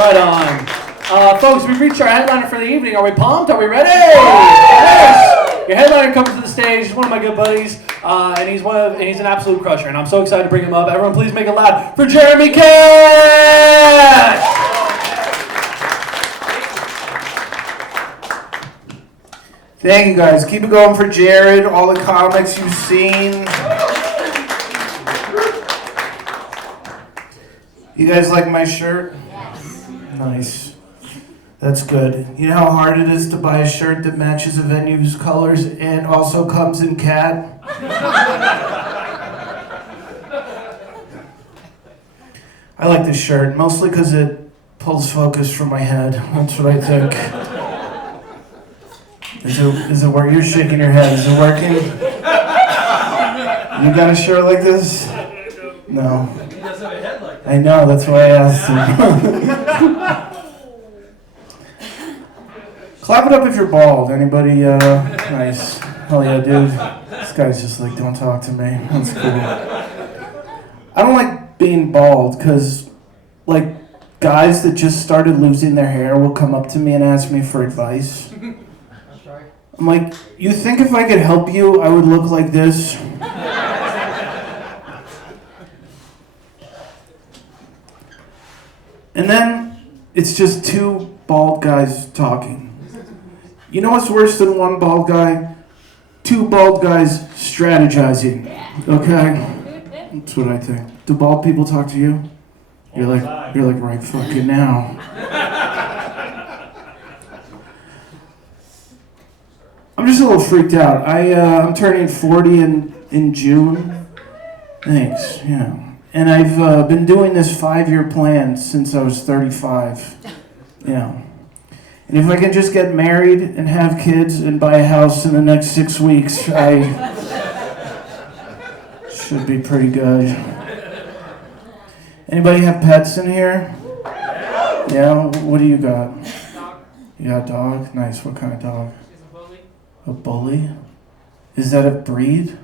Right on. Folks, we've reached our headliner for the evening. Are we pumped? Are we ready? Yes! Your headliner comes to the stage. He's one of my good buddies, and he's an absolute crusher, and I'm so excited to bring him up. Everyone, please make it loud for Jeremy Cash! Thank you, guys. Keep it going for Jared. All the comics you've seen. You guys like my shirt? Yes. Nice. That's good. You know how hard it is to buy a shirt that matches a venue's colors and also comes in cat? I like this shirt, mostly because it pulls focus from my head. That's what I think. Is it working? You're shaking your head. Is it working? You got a shirt like this? No. He doesn't have a head like that. I know, that's why I asked him. Clap it up if you're bald. Anybody, nice. Hell yeah, dude. This guy's just like, don't talk to me. That's cool. I don't like being bald because, like, guys that just started losing their hair will come up to me and ask me for advice. I'm like, you think if I could help you, I would look like this? And then it's just two bald guys talking. You know what's worse than one bald guy? Two bald guys strategizing. Okay? That's what I think. Do bald people talk to you? You're like right fucking now. I'm just a little freaked out. I'm turning 40 in June. Thanks, yeah. And I've been doing this 5-year plan since I was 35. Yeah. And if I can just get married and have kids and buy a house in the next 6 weeks, I should be pretty good. Anybody have pets in here? Yeah, what do you got? You got a dog? Nice, what kind of dog? A bully? Is that a breed?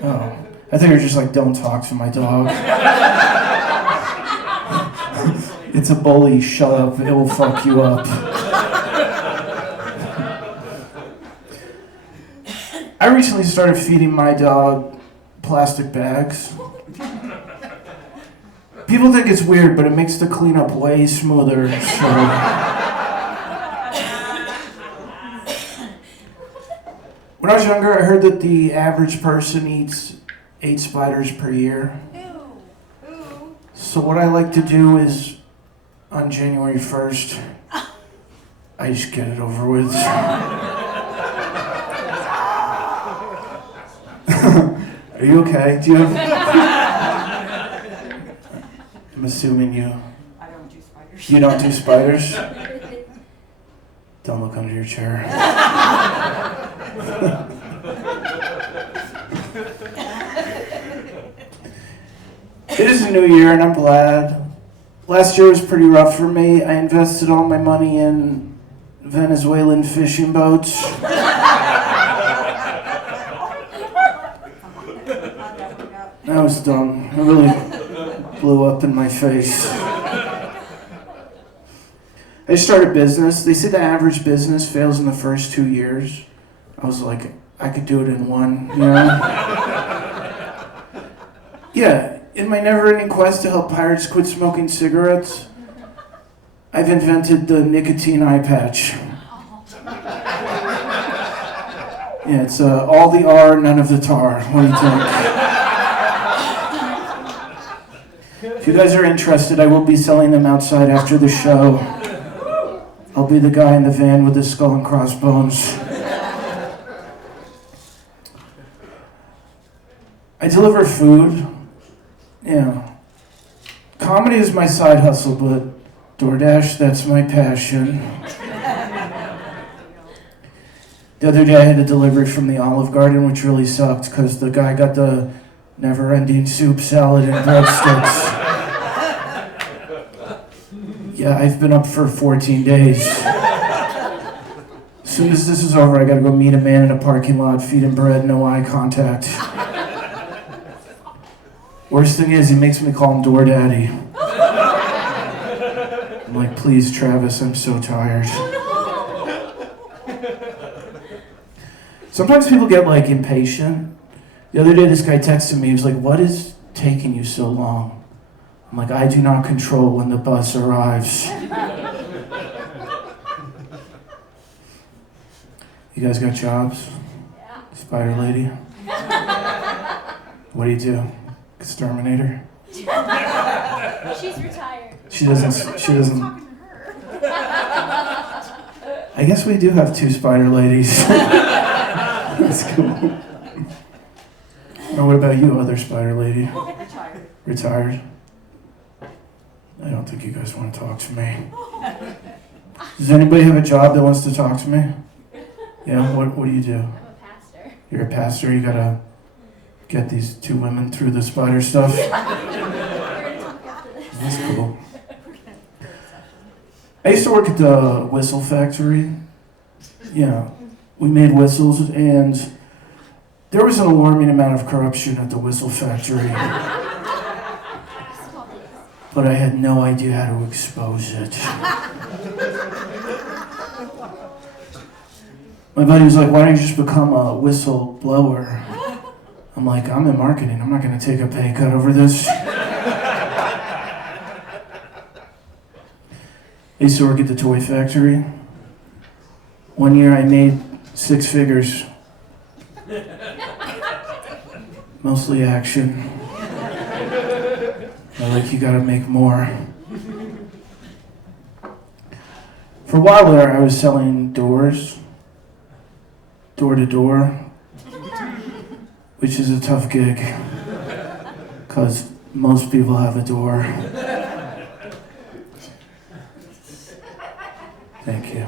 Oh. I think you're just like, don't talk to my dog. It's a bully, shut up, it will fuck you up. I recently started feeding my dog plastic bags. People think it's weird, but it makes the cleanup way smoother, so... When I was younger, I heard that the average person eats 8 spiders per year. Ew. So what I like to do is, on January 1st, I just get it over with. Are you okay? Do you have... I'm assuming you... I don't do spiders. You don't do spiders? Don't look under your chair. It is a new year and I'm glad. Last year was pretty rough for me. I invested all my money in Venezuelan fishing boats. That was dumb. It really blew up in my face. I started a business. They said the average business fails in the first 2 years. I was like, I could do it in 1, you know? Yeah, in my never-ending quest to help pirates quit smoking cigarettes, I've invented the nicotine eye patch. Yeah, it's all the R, none of the tar. What do you think? If you guys are interested, I will be selling them outside after the show. I'll be the guy in the van with the skull and crossbones. I deliver food. Yeah. Comedy is my side hustle, but DoorDash, that's my passion. The other day I had a delivery from the Olive Garden, which really sucked because the guy got the never-ending soup, salad, and breadsticks. Yeah, I've been up for 14 days. As soon as this is over, I gotta go meet a man in a parking lot, feed him bread, no eye contact. Worst thing is, he makes me call him Door Daddy. I'm like, please, Travis, I'm so tired. Sometimes people get like impatient. The other day, this guy texted me. He was like, what is taking you so long? I'm like, I do not control when the bus arrives. You guys got jobs? Yeah. Spider lady? What do you do? Exterminator? She's retired. She doesn't. Talking to her. I guess we do have 2 spider ladies. That's cool. Or what about you, other spider lady? Retired. Retired? I don't think you guys want to talk to me. Does anybody have a job that wants to talk to me? Yeah, what do you do? I'm a pastor. You're a pastor, you gotta get these 2 women through the spider stuff. We're gonna talk after this. That's cool. I used to work at the whistle factory. Yeah, we made whistles, and there was an alarming amount of corruption at the whistle factory. But I had no idea how to expose it. My buddy was like, why don't you just become a whistle blower? I'm like, I'm in marketing. I'm not going to take a pay cut over this. I used to work at the toy factory. One year I made 6 figures. Mostly action. They're like, you gotta make more. For a while there, I was selling doors. Door to door. Which is a tough gig. Because most people have a door. Thank you.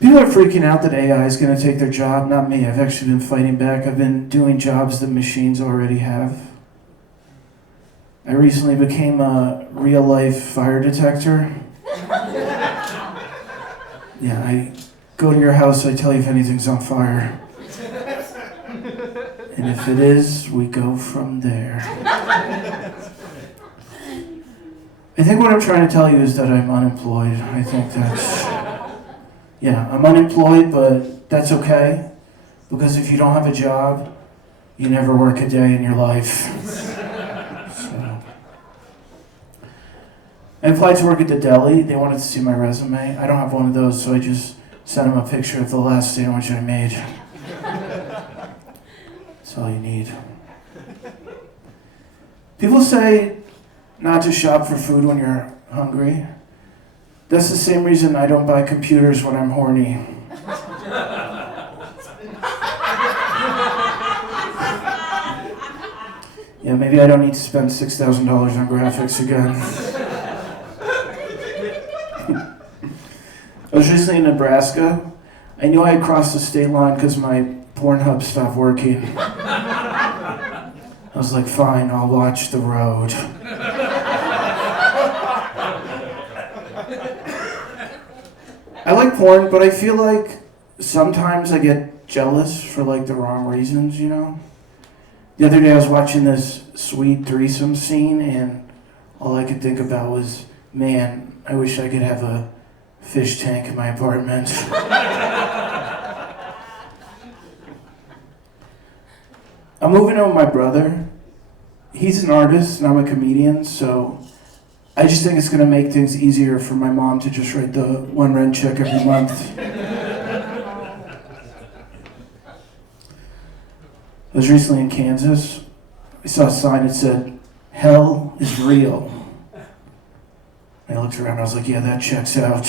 People are freaking out that AI is going to take their job. Not me. I've actually been fighting back. I've been doing jobs that machines already have. I recently became a real-life fire detector. Yeah, I go to your house, I tell you if anything's on fire. And if it is, we go from there. I think what I'm trying to tell you is that I'm unemployed. I think that's... Yeah, I'm unemployed, but that's okay. Because if you don't have a job, you never work a day in your life. So. I applied to work at the deli. They wanted to see my resume. I don't have one of those, so I just sent them a picture of the last sandwich I made. That's all you need. People say not to shop for food when you're hungry. That's the same reason I don't buy computers when I'm horny. Yeah, maybe I don't need to spend $6,000 on graphics again. I was recently in Nebraska. I knew I had crossed the state line because my Pornhub stopped working. I was like, fine, I'll watch the road. I like porn, but I feel like sometimes I get jealous for like the wrong reasons, you know? The other day I was watching this sweet threesome scene and all I could think about was, man, I wish I could have a fish tank in my apartment. I'm moving in with my brother. He's an artist and I'm a comedian, so I just think it's going to make things easier for my mom to just write the 1 rent check every month. I was recently in Kansas. I saw a sign that said, "Hell is real." I looked around, I was like, yeah, that checks out.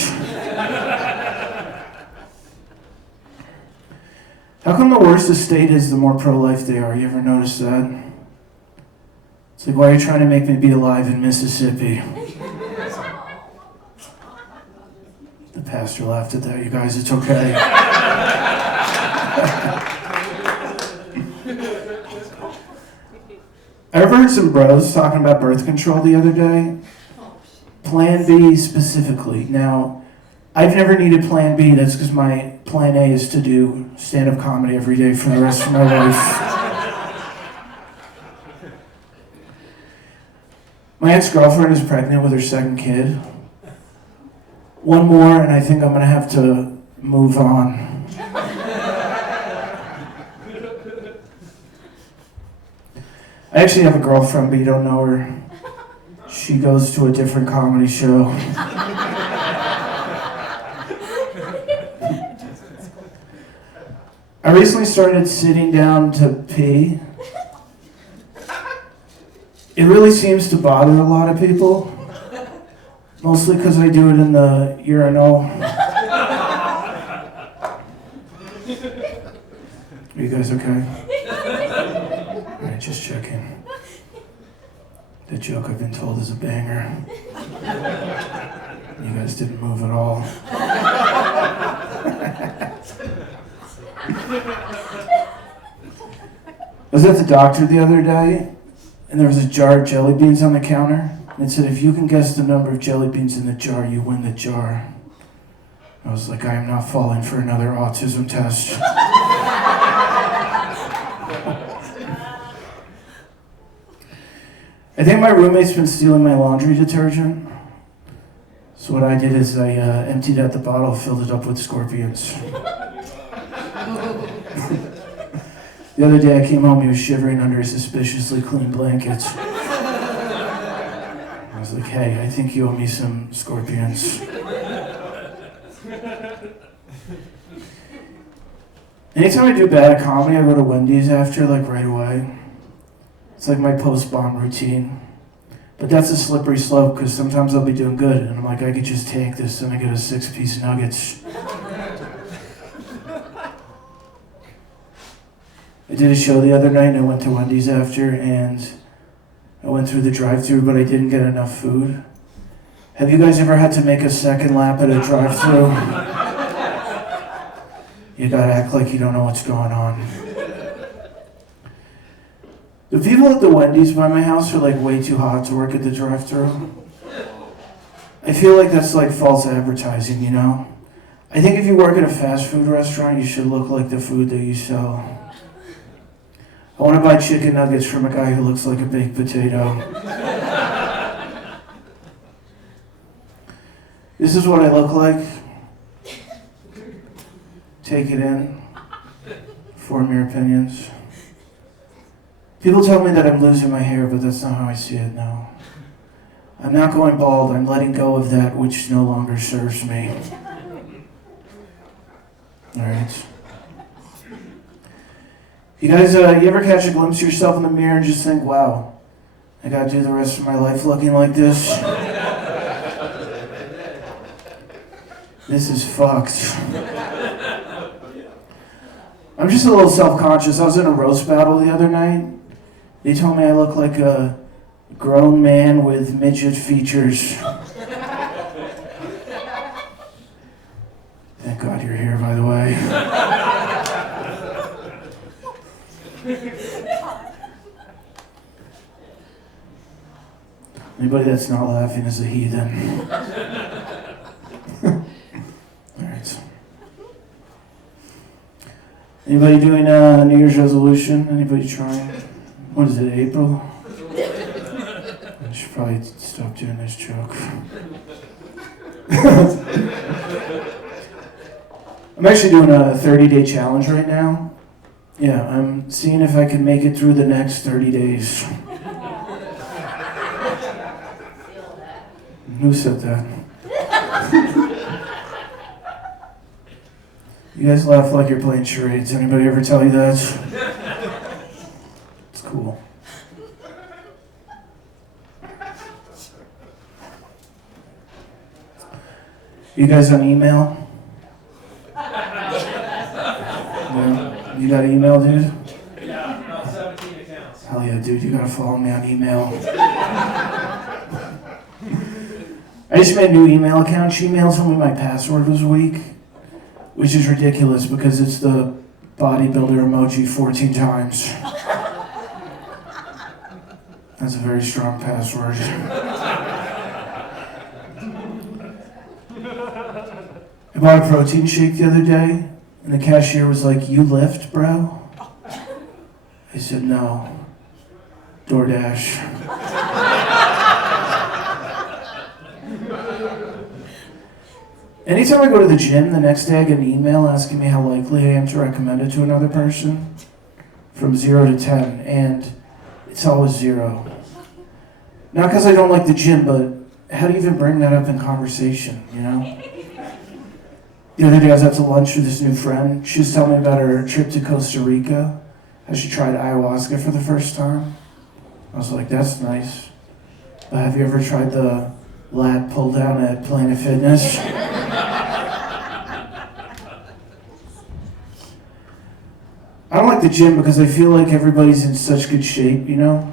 How come the worse the state is, the more pro-life they are? You ever notice that? It's like, why are you trying to make me be alive in Mississippi? The pastor laughed at that. You guys, it's okay. I overheard some bros talking about birth control the other day. Plan B specifically. Now, I've never needed Plan B. That's because my Plan A is to do stand-up comedy every day for the rest of my life. My ex-girlfriend is pregnant with her second kid. One more, and I think I'm gonna have to move on. I actually have a girlfriend, but you don't know her. She goes to a different comedy show. I recently started sitting down to pee. It really seems to bother a lot of people. Mostly because I do it in the urinal. Are you guys okay? Alright, just checking. The joke I've been told is a banger. You guys didn't move at all. I was at the doctor the other day, and there was a jar of jelly beans on the counter. And it said, if you can guess the number of jelly beans in the jar, you win the jar. I was like, I am not falling for another autism test. I think my roommate's been stealing my laundry detergent. So what I did is I emptied out the bottle, filled it up with scorpions. The other day I came home, he was shivering under his suspiciously clean blankets. I was like, hey, I think you owe me some scorpions. Anytime I do bad comedy, I go to Wendy's after, like right away. It's like my post-bomb routine. But that's a slippery slope, because sometimes I'll be doing good, and I'm like, I could just take this, and I get a 6-piece nuggets. I did a show the other night, and I went to Wendy's after, and I went through the drive-thru, but I didn't get enough food. Have you guys ever had to make a second lap at a drive-thru? You gotta act like you don't know what's going on. The people at the Wendy's by my house are like way too hot to work at the drive-thru. I feel like that's like false advertising, you know? I think if you work at a fast food restaurant, you should look like the food that you sell. I want to buy chicken nuggets from a guy who looks like a baked potato. This is what I look like. Take it in. Form your opinions. People tell me that I'm losing my hair, but that's not how I see it now. I'm not going bald. I'm letting go of that which no longer serves me. Alright. You guys, you ever catch a glimpse of yourself in the mirror and just think, wow, I gotta do the rest of my life looking like this? This is fucked. I'm just a little self-conscious. I was in a roast battle the other night. They told me I look like a grown man with midget features. Thank God you're here, by the way. Anybody that's not laughing is a heathen. Alright. Anybody doing a New Year's resolution? Anybody trying? What is it, April? I should probably stop doing this joke. I'm actually doing a 30-day challenge right now. Yeah, I'm seeing if I can make it through the next 30 days. Who said that? You guys laugh like you're playing charades. Anybody ever tell you that? It's cool. You guys on email? Yeah. You got email, dude? Yeah, about 17 accounts. Hell yeah, dude, you gotta follow me on email. I just made a new email account. She emailed me my password was weak, which is ridiculous because it's the bodybuilder emoji 14 times. That's a very strong password. I bought a protein shake the other day, and the cashier was like, "You lift, bro?" I said, "No. DoorDash." Anytime I go to the gym, the next day I get an email asking me how likely I am to recommend it to another person. From 0 to 10, and it's always 0. Not because I don't like the gym, but how do you even bring that up in conversation, you know? The other day I was out to lunch with this new friend. She was telling me about her trip to Costa Rica, how she tried ayahuasca for the first time. I was like, that's nice. But have you ever tried the lat pull down at Planet Fitness? I don't like the gym because I feel like everybody's in such good shape, you know?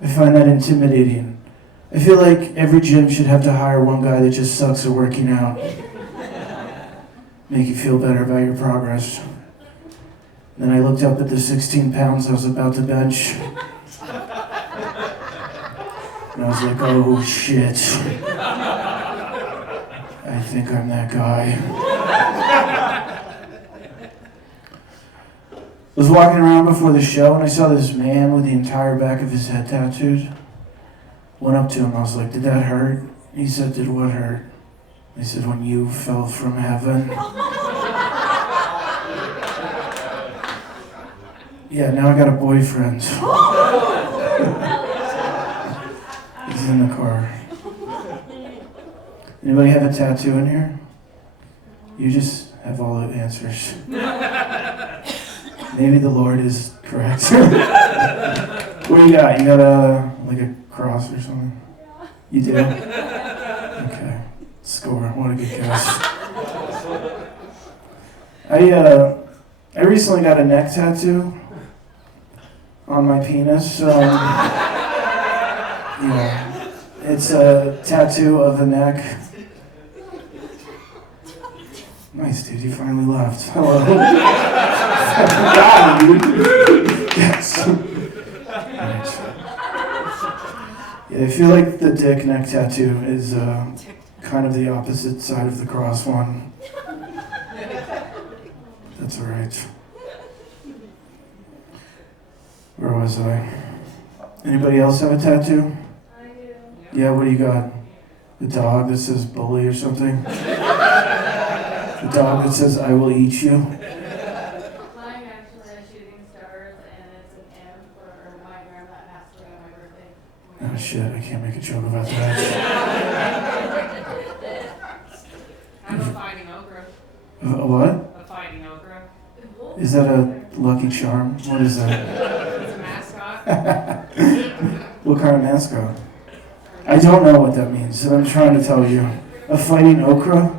I find that intimidating. I feel like every gym should have to hire one guy that just sucks at working out. Make you feel better about your progress. Then I looked up at the 16 pounds I was about to bench. And I was like, oh shit. I think I'm that guy. I was walking around before the show and I saw this man with the entire back of his head tattooed. Went up to him, I was like, did that hurt? He said, did what hurt? I said, when you fell from heaven. Yeah, now I got a boyfriend. He's in the car. Anybody have a tattoo in here? You just have all the answers. Maybe the Lord is correct. What do you got? You got like a cross or something? You do? Okay. Score. What a good guess. I recently got a neck tattoo on my penis. Yeah. It's a tattoo of the neck. Nice, dude. You finally left. Hello. Yes. Yeah, I feel like the dick neck tattoo is kind of the opposite side of the cross one. That's alright. Where was I? Anybody else have a tattoo? I do. Yeah, what do you got? The dog that says bully or something? The dog that says I will eat you? Mine actually has shooting stars, and it's an M for my grandma that passed away on my birthday. Oh shit, I can't make a joke about that. I'm a fighting okra. A what? A fighting okra. Is that a Lucky Charm? What is that? It's a mascot. What kind of mascot? I don't know what that means, and I'm trying to tell you. A fighting okra?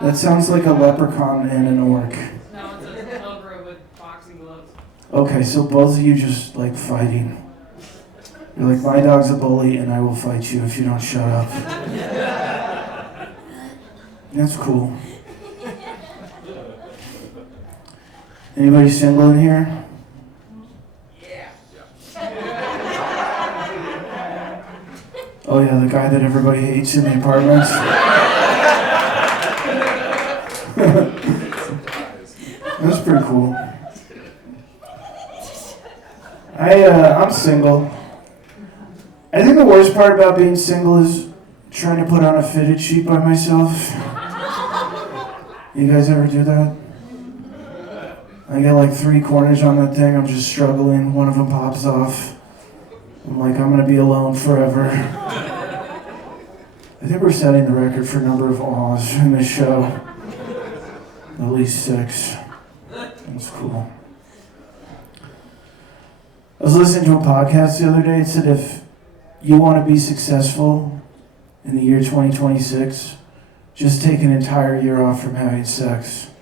That sounds like a leprechaun and an orc. No, it's an okra with boxing gloves. Okay, so both of you just like fighting. You're like, my dog's a bully and I will fight you if you don't shut up. That's cool. Anybody single in here? Oh yeah, the guy that everybody hates in the apartments. That's pretty cool. I'm single. I think the worst part about being single is trying to put on a fitted sheet by myself. You guys ever do that? I get like 3 corners on that thing, I'm just struggling, one of them pops off. I'm like, I'm gonna be alone forever. I think we're setting the record for number of awes in this show. At least 6. That's cool. I was listening to a podcast the other day. It said if you want to be successful in the year 2026, just take an entire year off from having sex.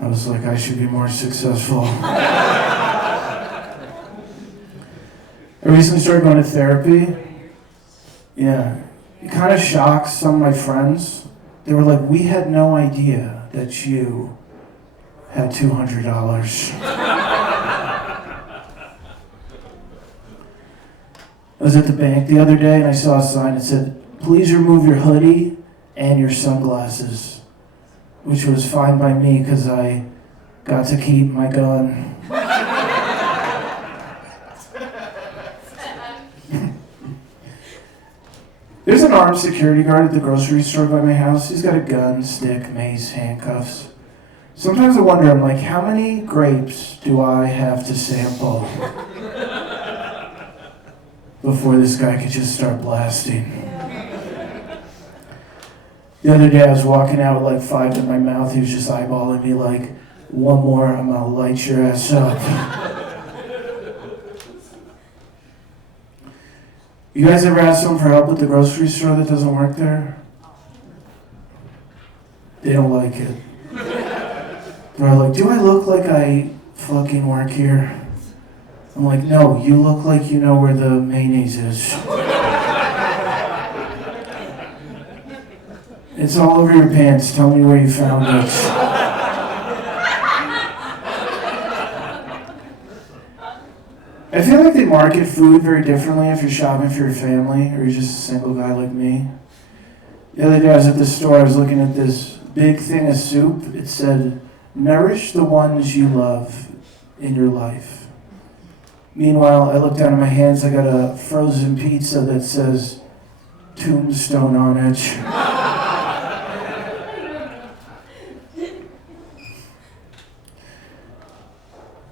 I was like, I should be more successful. I recently started going to therapy. Yeah. It kind of shocked some of my friends. They were like, we had no idea that you had $200. I was at the bank the other day and I saw a sign that said, please remove your hoodie and your sunglasses, which was fine by me because I got to keep my gun. There's an armed security guard at the grocery store by my house. He's got a gun, stick, mace, handcuffs. Sometimes I wonder, I'm like, how many grapes do I have to sample before this guy could just start blasting? The other day I was walking out with like 5 in my mouth. He was just eyeballing me like, one more, I'm gonna light your ass up. You guys ever ask someone for help at the grocery store that doesn't work there? They don't like it. They're like, do I look like I fucking work here? I'm like, no, you look like you know where the mayonnaise is. It's all over your pants. Tell me where you found it. I feel like they market food very differently if you're shopping for your family or you're just a single guy like me. The other day I was at the store, I was looking at this big thing of soup. It said, nourish the ones you love in your life. Meanwhile, I look down at my hands, I got a frozen pizza that says Tombstone on it.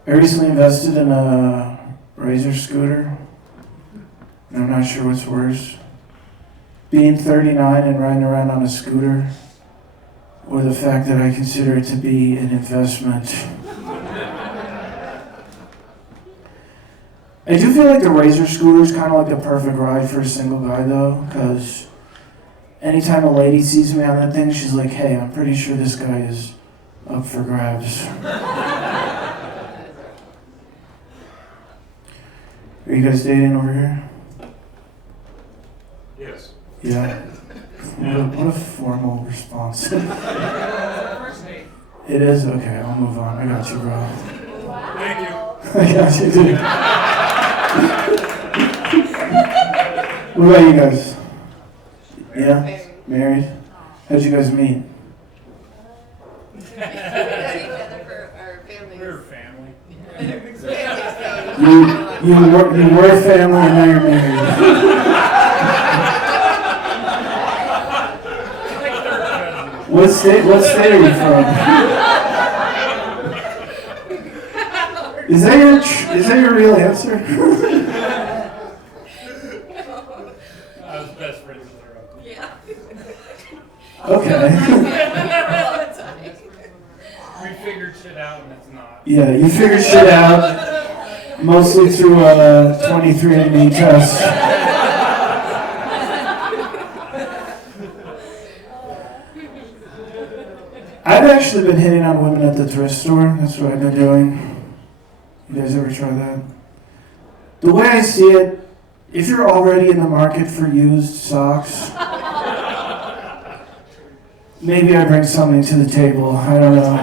I recently invested in a Razor scooter, and I'm not sure what's worse. Being 39 and riding around on a scooter, or the fact that I consider it to be an investment. I do feel like the Razor scooter is kind of like the perfect ride for a single guy though, because anytime a lady sees me on that thing, she's like, hey, I'm pretty sure this guy is up for grabs. Are you guys dating over here? Yes. Yeah. What a formal response. It is? Okay, I'll move on. I got you, bro. Thank you. I got you, dude. What about you guys? Yeah? Married? How'd you guys meet? We're family. You were family and now you're married. What state are you from? Is that your real answer? I was best friends with her. Yeah. Okay. We figured shit out and it's not. Yeah, you figured shit out mostly through a 23andMe test. I've actually been hitting on women at the thrift store. That's what I've been doing. You guys ever try that? The way I see it, if you're already in the market for used socks, maybe I bring something to the table. I don't know.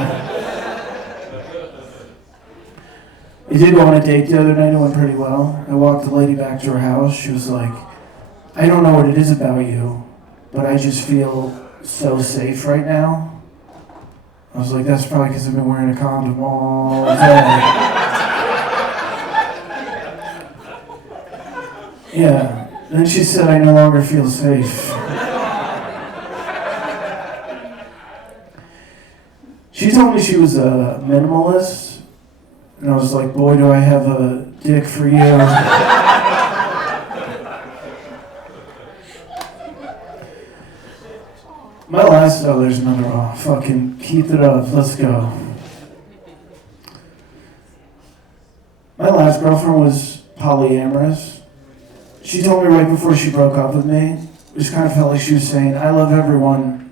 I did go on a date the other night. It went pretty well. I walked the lady back to her house. She was like, I don't know what it is about you, but I just feel so safe right now. I was like, that's probably because I've been wearing a condom all day. Yeah. Then she said, I no longer feel safe. She told me she was a minimalist. And I was like, boy, do I have a dick for you. My last, oh, there's another, oh, fucking keep it up, let's go. My last girlfriend was polyamorous. She told me right before she broke up with me, which kind of felt like she was saying, I love everyone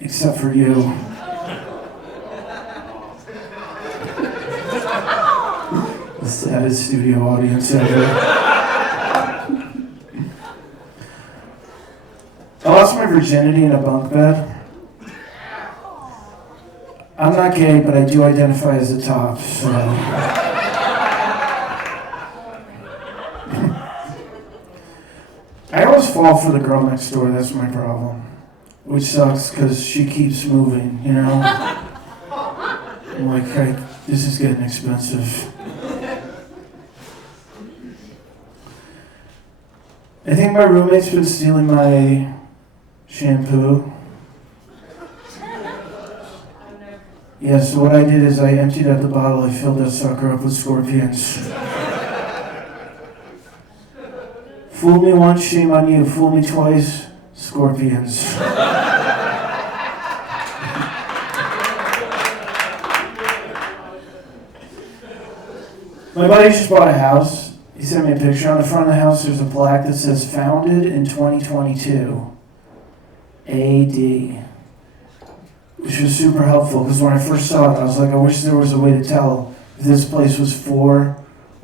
except for you. The saddest studio audience ever. I lost my virginity in a bunk bed. I'm not gay, but I do identify as a top, so. I always fall for the girl next door, that's my problem. Which sucks, because she keeps moving, you know? I'm like, hey, this is getting expensive. I think my roommate's been stealing my shampoo. Yeah, so what I did is I emptied out the bottle, I filled that sucker up with scorpions. Fool me once, shame on you. Fool me twice, scorpions. My buddy just bought a house. He sent me a picture. On the front of the house, there's a plaque that says, founded in 2022, AD. Which was super helpful, because when I first saw it, I was like, I wish there was a way to tell if this place was 4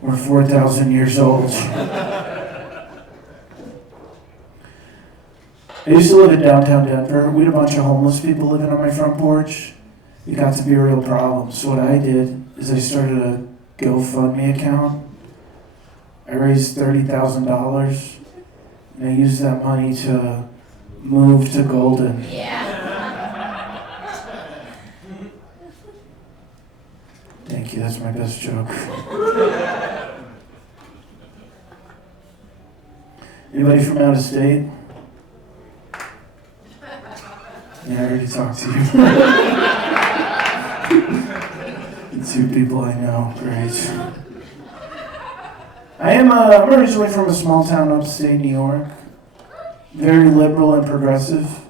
or 4,000 years old. I used to live in downtown Denver. We had a bunch of homeless people living on my front porch. It got to be a real problem. So what I did is I started a GoFundMe account. I raised $30,000, and I used that money to move to Golden. Thank you, that's my best joke. Anybody from out of state? Yeah, I already talked to you. 2 people I know, great. I'm originally from a small town upstate New York. Very liberal and progressive.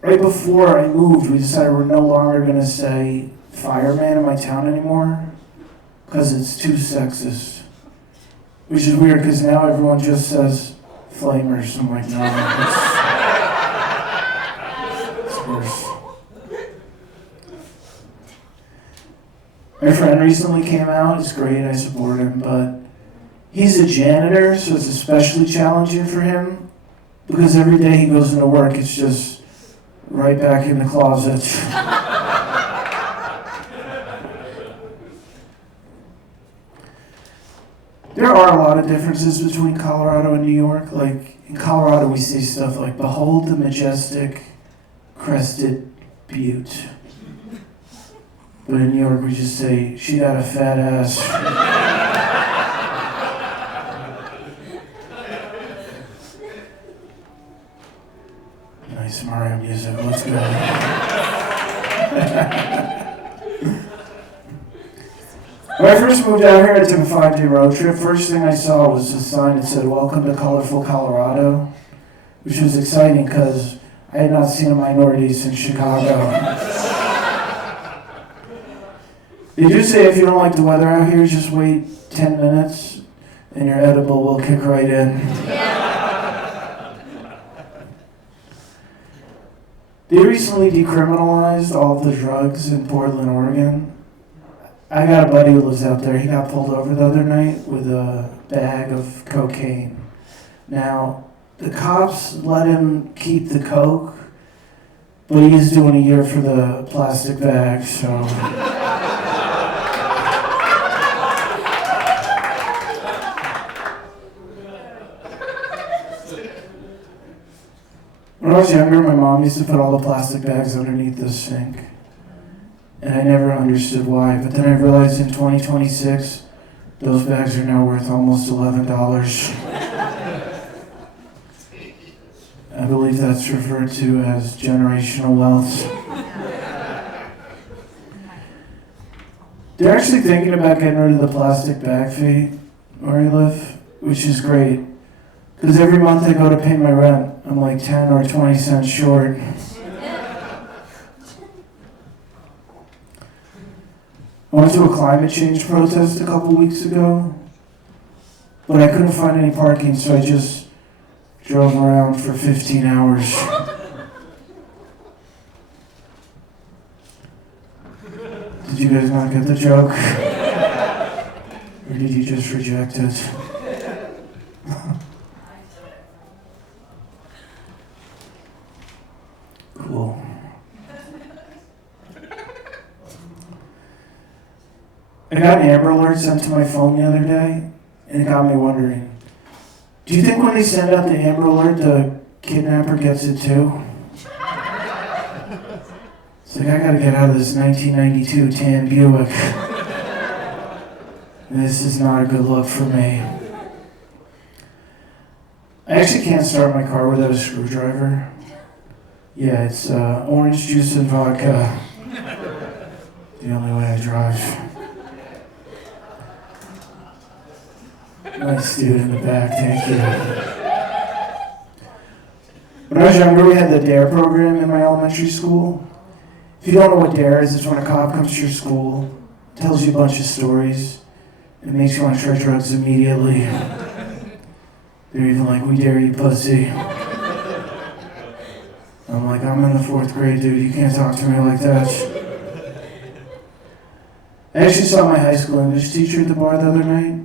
Right before I moved, we decided we're no longer going to say fireman in my town anymore because it's too sexist. Which is weird because now everyone just says flamers. I'm like, no, it's worse. My friend recently came out. It's great. I support him, but he's a janitor, so it's especially challenging for him because every day he goes into work, it's just right back in the closet. There are a lot of differences between Colorado and New York. Like, in Colorado we say stuff like, behold the majestic crested butte. But in New York we just say, she got a fat ass. Nice Mario music, let's go. When I first moved out here, I took a 5-day road trip. First thing I saw was a sign that said, welcome to colorful Colorado, which was exciting because I had not seen a minority since Chicago. They do say if you don't like the weather out here, just wait 10 minutes and your edible will kick right in. They recently decriminalized all of the drugs in Portland, Oregon. I got a buddy who lives out there. He got pulled over the other night with a bag of cocaine. Now, the cops let him keep the coke, but he's doing a year for the plastic bag, so... When I was younger, my mom used to put all the plastic bags underneath the sink. And I never understood why, but then I realized in 2026, those bags are now worth almost $11. I believe that's referred to as generational wealth. They're actually thinking about getting rid of the plastic bag fee where I live, which is great. Because every month I go to pay my rent, I'm like 10 or 20 cents short. I went to a climate change protest a couple weeks ago, but I couldn't find any parking, so I just drove around for 15 hours. Did you guys not get the joke? Or did you just reject it? Cool. I got an Amber Alert sent to my phone the other day, and it got me wondering, do you think when they send out the Amber Alert, the kidnapper gets it too? It's like, I gotta get out of this 1992 tan Buick. This is not a good look for me. I actually can't start my car without a screwdriver. Yeah, it's orange juice and vodka. The only way I drive. Nice dude in the back, thank you. When I was younger, we had the DARE program in my elementary school. If you don't know what DARE is, it's when a cop comes to your school, tells you a bunch of stories, and makes you want to try drugs immediately. They're even like, "We dare you, pussy." I'm like, "I'm in the 4th grade, dude. You can't talk to me like that." I actually saw my high school English teacher at the bar the other night.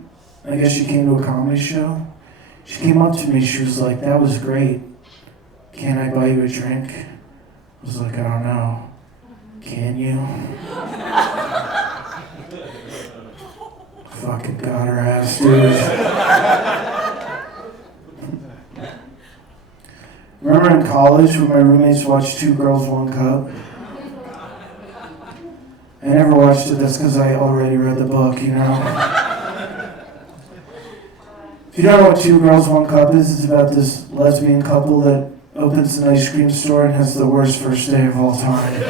I guess she came to a comedy show. She came up to me, she was like, "That was great. Can I buy you a drink?" I was like, "I don't know. Can you?" Fucking got her ass, dude. Remember in college when my roommates watched Two Girls, One Cup? I never watched it, that's because I already read the book, you know? If you don't know what Two Girls, One Cup is, it's about this lesbian couple that opens an ice cream store and has the worst first day of all time.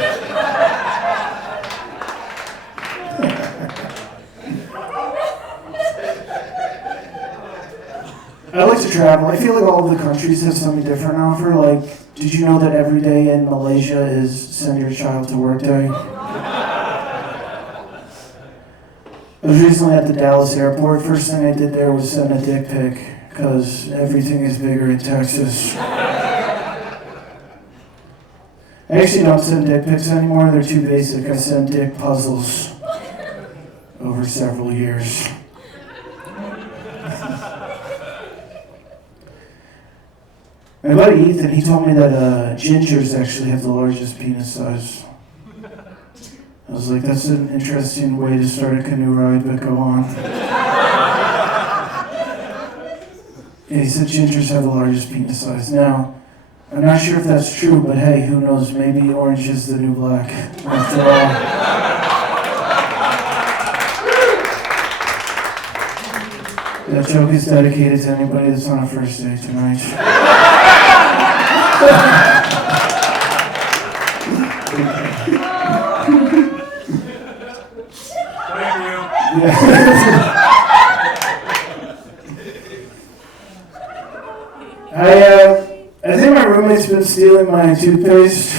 I like to travel. I feel like all of the countries have something different to offer. Like, did you know that every day in Malaysia is Send Your Child to Work Day? I was recently at the Dallas airport. First thing I did there was send a dick pic, because everything is bigger in Texas. I actually don't send dick pics anymore. They're too basic. I send dick puzzles over several years. My buddy Ethan, he told me that gingers actually have the largest penis size. I was like, that's an interesting way to start a canoe ride, but go on. Yeah, he said gingers have the largest penis size. Now, I'm not sure if that's true, but hey, who knows? Maybe orange is the new black, after all. That joke is dedicated to anybody that's on a first date tonight. Thank you. I think my roommate's been stealing my toothpaste.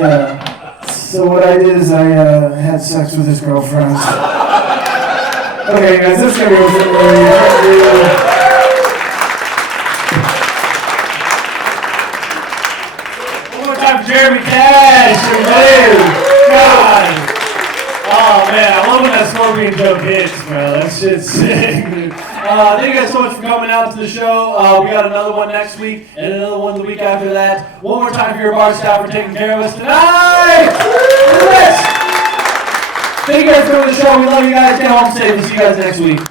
Yeah. So what I did is I had sex with his girlfriend. Okay, guys, this guy goes in One more time for Jeremy Cash, everybody. God. Oh man, I love when that scorpion joke hits, bro. That shit's sick, dude. Thank you guys so much for coming out to the show. We got another one next week and another one the week after that. One more time for your bar staff for taking care of us tonight. Thank you guys for coming to the show. We love you guys. Get home safe. We'll see you guys next week.